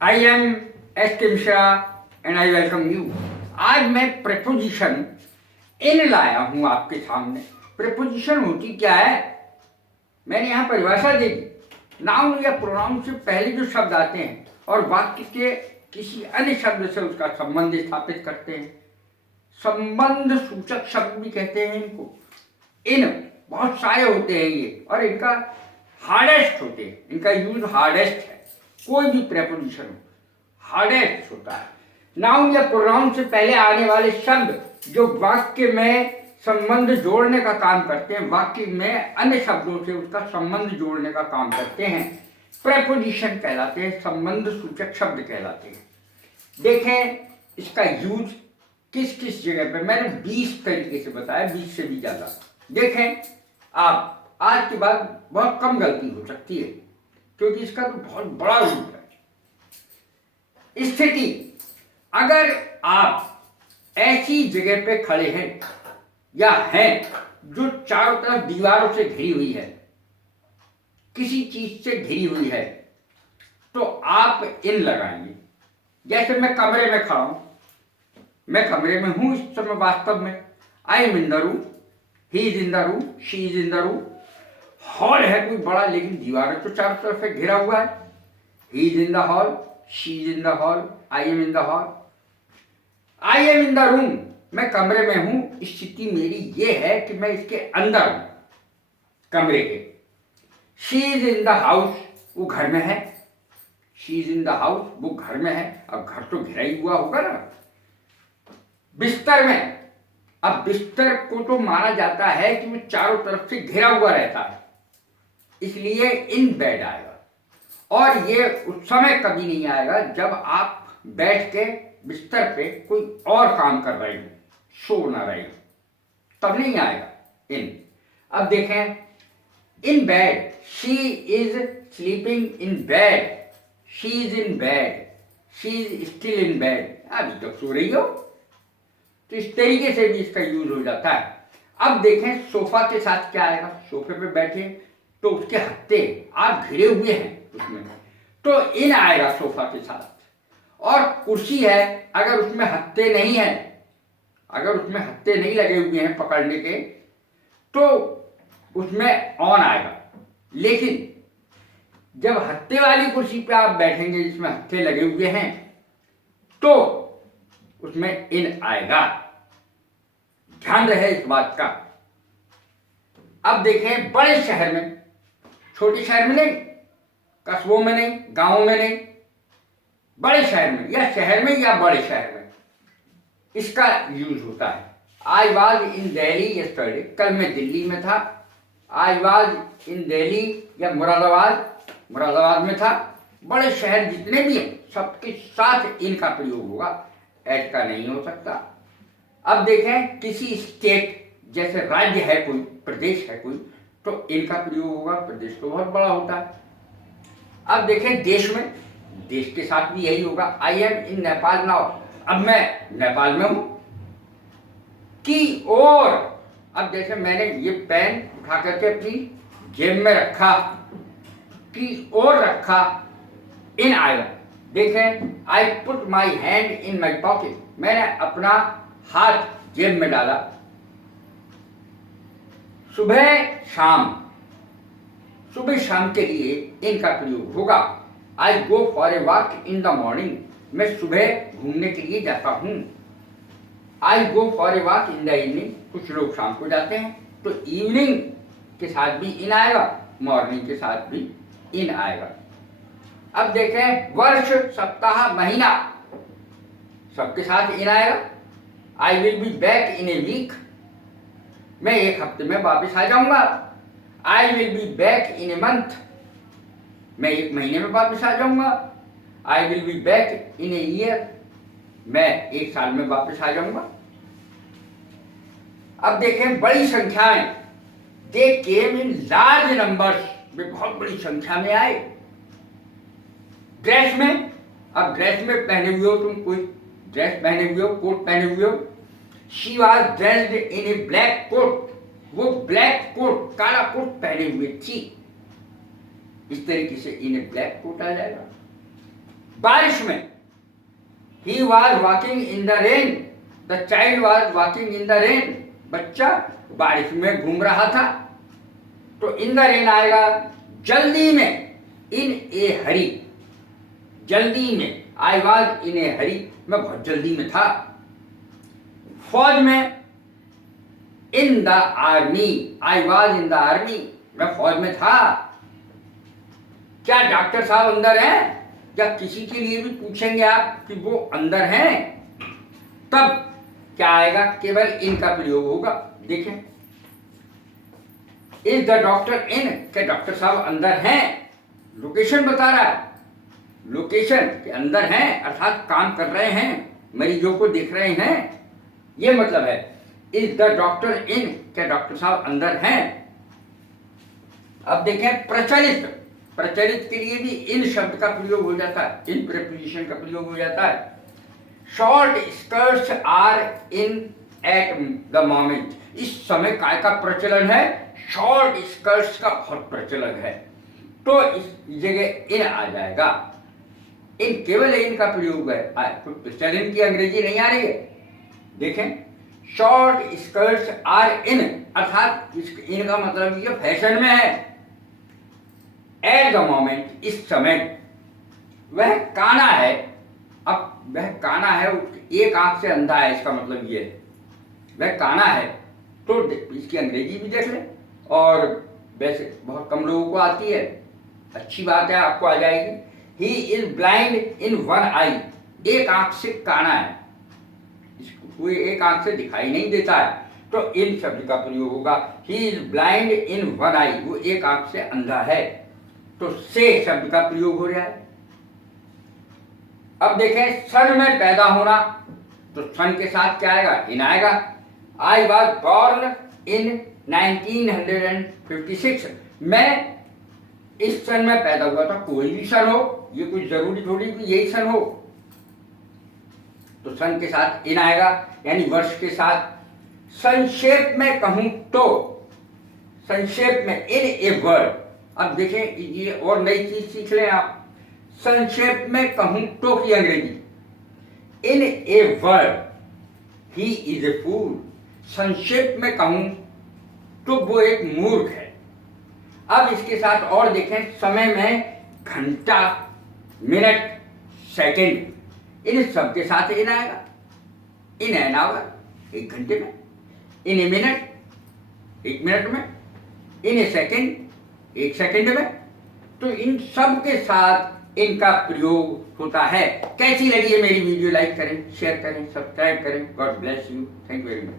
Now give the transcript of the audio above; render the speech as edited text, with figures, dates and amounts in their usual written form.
I am S के Mishra and I welcome you. आज मैं प्रेपोजिशन इन लाया हूं आपके सामने। प्रेपोजिशन होती क्या है, मैंने यहाँ परिभाषा दे दी। नाउन या प्रोनाउन से पहले जो शब्द आते हैं और वाक्य के किसी अन्य शब्द से उसका संबंध स्थापित करते हैं, संबंध सूचक शब्द भी कहते हैं इनको। इन बहुत सारे होते हैं ये, और इनका हार्डेस्ट होते हैं, इनका यूज हार्डेस्ट है। कोई भी प्रेपोजिशन हो हार्डेस्ट होता है। नाउन या प्रोनाउन से पहले आने वाले शब्द जो वाक्य में संबंध जोड़ने का काम करते हैं, वाक्य में अन्य शब्दों से उसका संबंध जोड़ने का काम करते हैं, प्रेपोजिशन कहलाते हैं, संबंध सूचक शब्द कहलाते हैं। देखें इसका यूज किस किस जगह पे, मैंने 20 तरीके से बताया, 20 से भी ज्यादा। देखें आप, आज के बाद बहुत कम गलती हो सकती है क्योंकि इसका तो बहुत बड़ा रूप है। स्थिति, अगर आप ऐसी जगह पे खड़े हैं या हैं जो चारों तरफ दीवारों से घिरी हुई है, किसी चीज से घिरी हुई है, तो आप इन लगाएंगे। जैसे मैं कमरे में खड़ा हूं, मैं कमरे में हूं इस समय वास्तव में। I am in the room, he is in the room, she is in the room. Hall है कोई बड़ा, लेकिन दीवारें तो चारों तरफ से घिरा हुआ है। He is in the hall, she is in the hall, I am in the hall. I am in the room, मैं कमरे में हूं, स्थिति मेरी ये है कि मैं इसके अंदर हूं, कमरे के। She is in the house, वो घर में है। She is in the house, वो घर में है। अब घर तो घिरा ही हुआ होगा ना। बिस्तर में, अब बिस्तर को तो माना जाता है कि वो चारों तरफ से घिरा हुआ रहता है, इसलिए इन बेड आएगा। और ये उस समय कभी नहीं आएगा जब आप बैठ के बिस्तर पे कोई और काम कर रहे हो, सो ना रहे हो, तब नहीं आएगा इन। अब देखें, in bed, she is sleeping in bed, she is in bed, she is still in bed. अभी तक सो रही हो, तो इस तरीके से भी इसका यूज हो जाता है। अब देखें सोफा के साथ क्या आएगा। सोफे पे बैठे तो उसके हत्थे आप घिरे हुए हैं उसमें, तो इन आएगा सोफा के साथ। और कुर्सी है, अगर उसमें हत्थे नहीं है, अगर उसमें हत्थे नहीं लगे हुए हैं पकड़ने के, तो उसमें ऑन आएगा। लेकिन जब हत्थे वाली कुर्सी पे आप बैठेंगे जिसमें हत्थे लगे हुए हैं, तो उसमें इन आएगा। ध्यान रहे इस बात का। अब देखें, बड़े शहर में, छोटे शहर में नहीं, कस्बों में नहीं, गांवों में नहीं, बड़े शहर में, या शहर में या बड़े शहर में इसका यूज होता है। I was in Delhi yesterday, कल मैं दिल्ली में था। आई वॉज इन दिल्ली या मुरादाबाद में था। बड़े शहर जितने भी हैं सबके साथ इनका प्रयोग होगा, एड का नहीं हो सकता। अब देखें, किसी स्टेट, जैसे राज्य है कोई, प्रदेश है कोई, तो इनका प्रयोग होगा। प्रदेश तो बहुत बड़ा होता है। अब देखें देश में, देश के साथ भी यही होगा। I am in Nepal now, अब मैं नेपाल में हूं। की ओर, अब जैसे मैंने ये पेन उठा करके अपनी जेब में रखा, की ओर रखा, इन आएगा। देखें, I put my hand in my pocket, मैंने अपना हाथ जेब में डाला। सुबह शाम, सुबह शाम के लिए इनका प्रयोग होगा। I go for a walk in the morning, मैं सुबह घूमने के लिए जाता हूं। I go for a walk in the evening, कुछ लोग शाम को जाते हैं, तो इवनिंग के साथ भी इन आएगा, मॉर्निंग के साथ भी इन आएगा। अब देखें, वर्ष, सप्ताह, महीना, सबके साथ इन आएगा। I will be back in a week, मैं एक हफ्ते में वापस आ जाऊंगा। I will be back in a month, मैं एक महीने में वापस आ जाऊंगा। I will be back in a year, मैं एक साल में वापस आ जाऊंगा। अब देखें, बड़ी संख्याएं, दे केम इन लार्ज नंबर्स, वे बहुत बड़ी संख्या में आए। ड्रेस में, अब ड्रेस में पहने हुए हो तुम, कोई ड्रेस पहने हुए हो, कोट पहने हुए हो। She was dressed in a black coat, वो ब्लैक कोट, काला कोट पहने हुए थी। इस तरीके से इन ए ब्लैक कोट आ जाएगा। बारिश में, he was walking in the rain, the child was walking in the rain, बच्चा बारिश में घूम रहा था। तो इन द रेन आएगा जल्दी में, इन ए हरी, जल्दी में, आई वॉज इन ए हरी, मैं बहुत जल्दी में था। फौज में, in the army, I was in the army, मैं फौज में था। क्या डॉक्टर साहब अंदर हैं? क्या किसी के लिए भी पूछेंगे आप कि वो अंदर हैं, तब क्या आएगा? केवल इन का प्रयोग होगा। देखें, इज द डॉक्टर इन, क्या डॉक्टर साहब अंदर हैं? लोकेशन बता रहा है, लोकेशन के अंदर हैं, अर्थात काम कर रहे हैं, मरीजों को देख रहे हैं, ये मतलब है। इज द डॉक्टर इन, क्या डॉक्टर साहब अंदर हैं? अब देखें प्रचलित, प्रचलित के लिए भी इन शब्द का प्रयोग हो जाता है, इन प्रीपोजिशन का प्रयोग हो जाता है। Short skirts are in at the moment, इस समय काय का प्रचलन है? शॉर्ट स्कर्ट्स का बहुत प्रचलन है, तो इस जगह इन आ जाएगा। इन केवल इन का प्रयोग है, प्रचलन की अंग्रेजी नहीं आ रही है। देखें, शॉर्ट स्कर्ट्स आर इन, अर्थात इन का मतलब ये फैशन में है। एट द मोमेंट, इस समय, वह काना है। अब वह काना है, एक आंख से अंधा है, इसका मतलब ये है वह काना है। तो इसकी अंग्रेजी भी देख लें, और वैसे बहुत कम लोगों को आती है, अच्छी बात है, आपको आ जाएगी। He is blind in one eye, एक आंख से काना है, इसको एक आंख से दिखाई नहीं देता है, तो इन शब्द का प्रयोग होगा। He is blind in one eye, वो एक आंख से अंधा है, तो से शब्द का प्रयोग हो रहा है। अब देखें, सन में पैदा होना, तो सन के साथ क्या आएगा? इन आएगा। आई वॉज बॉर्न इन 1956, मैं इस सन में पैदा हुआ था। कोई भी सन हो, ये कुछ जरूरी थोड़ी कि यही सन हो, तो सन के साथ इन आएगा, यानी वर्ष के साथ। संक्षेप में कहूं तो, संक्षेप में, इन ए वर्ड। अब देखें, ये और नई चीज सीख लें आप। संक्षेप में कहूं तो की अंग्रेजी, इन a word, he is a फूल। संक्षेप में कहूं तो वो एक मूर्ख है। अब इसके साथ और देखें, समय में घंटा, मिनट, सेकंड, इन सब के साथ इन आएगा। इन एन आवर, एक घंटे में, इन ए मिनट, एक मिनट में, इन ए सेकंड, एक सेकंड में, तो इन सब के साथ इनका प्रयोग होता है। कैसी लगी है मेरी वीडियो? लाइक करें, शेयर करें, सब्सक्राइब करें। God bless you, thank you very much.